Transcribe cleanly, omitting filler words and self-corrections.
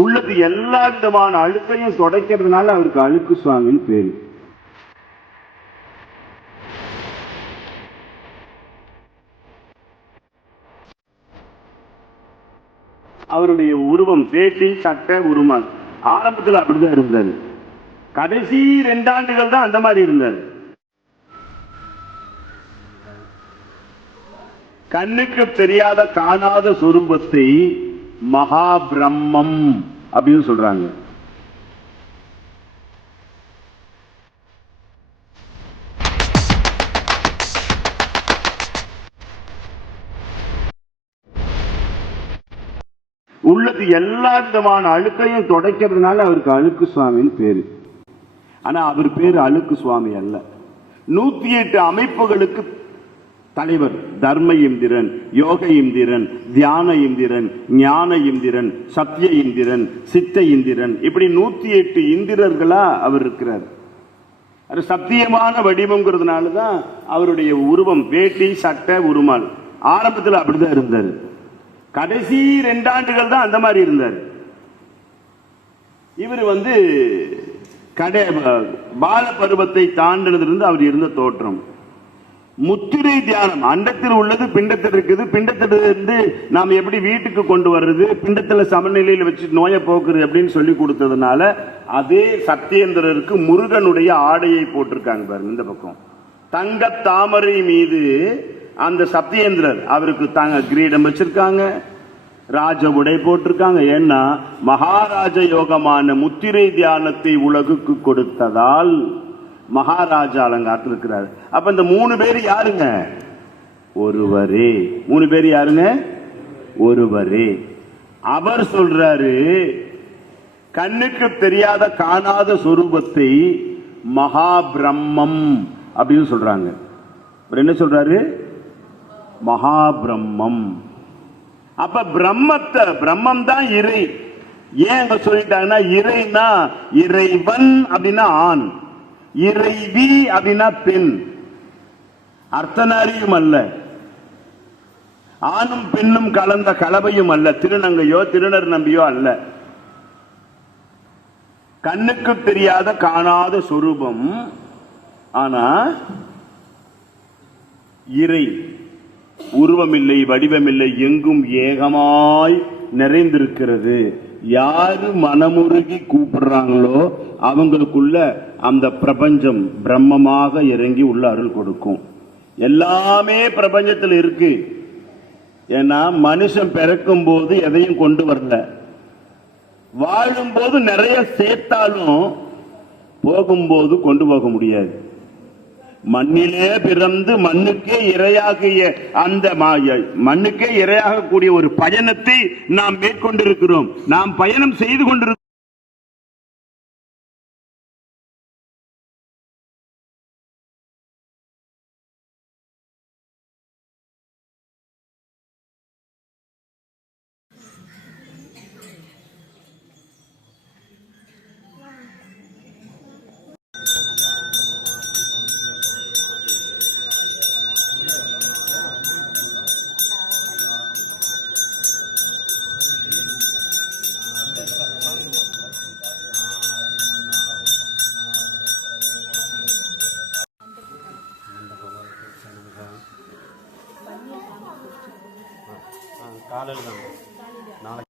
உள்ளது எல்லா விதமான அழுக்கையும் துடைக்கிறதுனால அவருக்கு அழுக்கு சுவாமின்னு பேரு. அவருடைய உருவம் வேட்டி சட்டை உருமால் ஆரம்பத்தில் அப்படிதான் இருந்தாரு. கடைசி 2 ஆண்டுகள் தான் அந்த மாதிரி இருந்தாரு. கண்ணுக்கு தெரியாத காணாத சொரூபத்தை மகா பிரம்மம் அப்படின்னு சொல்றாங்க. உள்ளது எல்லா விதமான அழுக்கையும் துடைக்கிறதுனால அவருக்கு அழுக்கு சுவாமின்னு பேரு. ஆனா அவர் பேரு அழுக்கு சுவாமி அல்ல. 108 அமைப்புகளுக்கு தலைவர். தர்ம இந்திரன், யோக இந்திரன், தியான இந்திரன், ஞான இந்திரன், சத்திய இந்திரன், சித்த இந்திரன், இப்படி 108 இந்திரர்களா அவர் இருக்கிறார். அது சத்தியமான வடிவம்ங்கிறதுனாலதான் அவருடைய உருவம் வேட்டி சட்டை உருமால் ஆரம்பத்தில் அப்படிதான் இருந்தார். கடைசி 2 ஆண்டுகள் தான் அந்த மாதிரி இருந்தார். இவர் பால பருவத்தை தாண்டினதிலிருந்து அவர் இருந்த தோற்றம். முத்திரை தியானம், அண்டத்தில் உள்ளது பிண்டத்தில் இருக்குது, பிண்டத்திலிருந்து நாம் எப்படி வீட்டுக்கு கொண்டு வர்றது, பிண்டத்துல சமநிலையில் வச்சு நோயை போக்குறது அப்படின்னு சொல்லி கொடுத்ததுனால அதே சத்தியேந்திரருக்கு முருகனுடைய ஆடையை போட்டிருக்காங்க பாருங்க. இந்த பக்கம் தங்க தாமரை மீது அந்த சத்தியேந்திரர் அவருக்கு தாங்க கிரீடம் வச்சிருக்காங்க, ராஜ உடை போட்டிருக்காங்க. ஏன்னா மகாராஜ யோகமான முத்திரை தியானத்தை உலகுக்கு கொடுத்ததால் மகாராஜா அலங்காரத்தில் இருக்கிறார். அப்ப இந்த 3 பேர் யாருங்க? ஒருவரே. 3 பேர் யாருங்க? ஒருவரே. அவர் சொல்றாரு, கண்ணுக்கு தெரியாத காணாத சொரூபத்தை மகா பிரம்மம் அப்படின்னு சொல்றாங்க. என்ன சொல்றாரு? மகா பிரம்மம். அப்ப பிரம்மம் தான் இறை. ஏன் அங்க சொல்லிட்டாங்கன்னா, இறைனா இறைவன் அப்படின்னா ஆண், இறைவி அப்படின்னா பெண். அர்த்தநாரியும் அல்ல, ஆணும் பெண்ணும் கலந்த கலவையும் அல்ல, திருநங்கையோ திருநர் நம்பியோ அல்ல. கண்ணுக்கு தெரியாத காணாத சொரூபம். ஆனா இறை உருவமில்லை, வடிவமில்லை, எங்கும் ஏகமாய் நிறைந்திருக்கிறது. யாரு மனமுருகி கூப்பிடுறாங்களோ அவங்களுக்குள்ள அந்த பிரபஞ்சம் பிரம்மமாக இறங்கி உள்ள அருள் கொடுக்கும். எல்லாமே பிரபஞ்சத்தில் இருக்கு. ஏன்னா மனுஷன் பிறக்கும் போது எதையும் கொண்டு வரல, வாழும் போது நிறைய சேர்த்தாலும் போகும்போது கொண்டு போக முடியாது. மண்ணிலே பிறந்து மண்ணுக்கே இரையாகிய அந்த மண்ணுக்கே இரையாகக்கூடிய ஒரு பயணத்தை நாம் மேற்கொண்டிருக்கிறோம். நாம் பயணம் செய்து கொண்டிருக்கிறோம். காலையில் தான் நாளைக்கு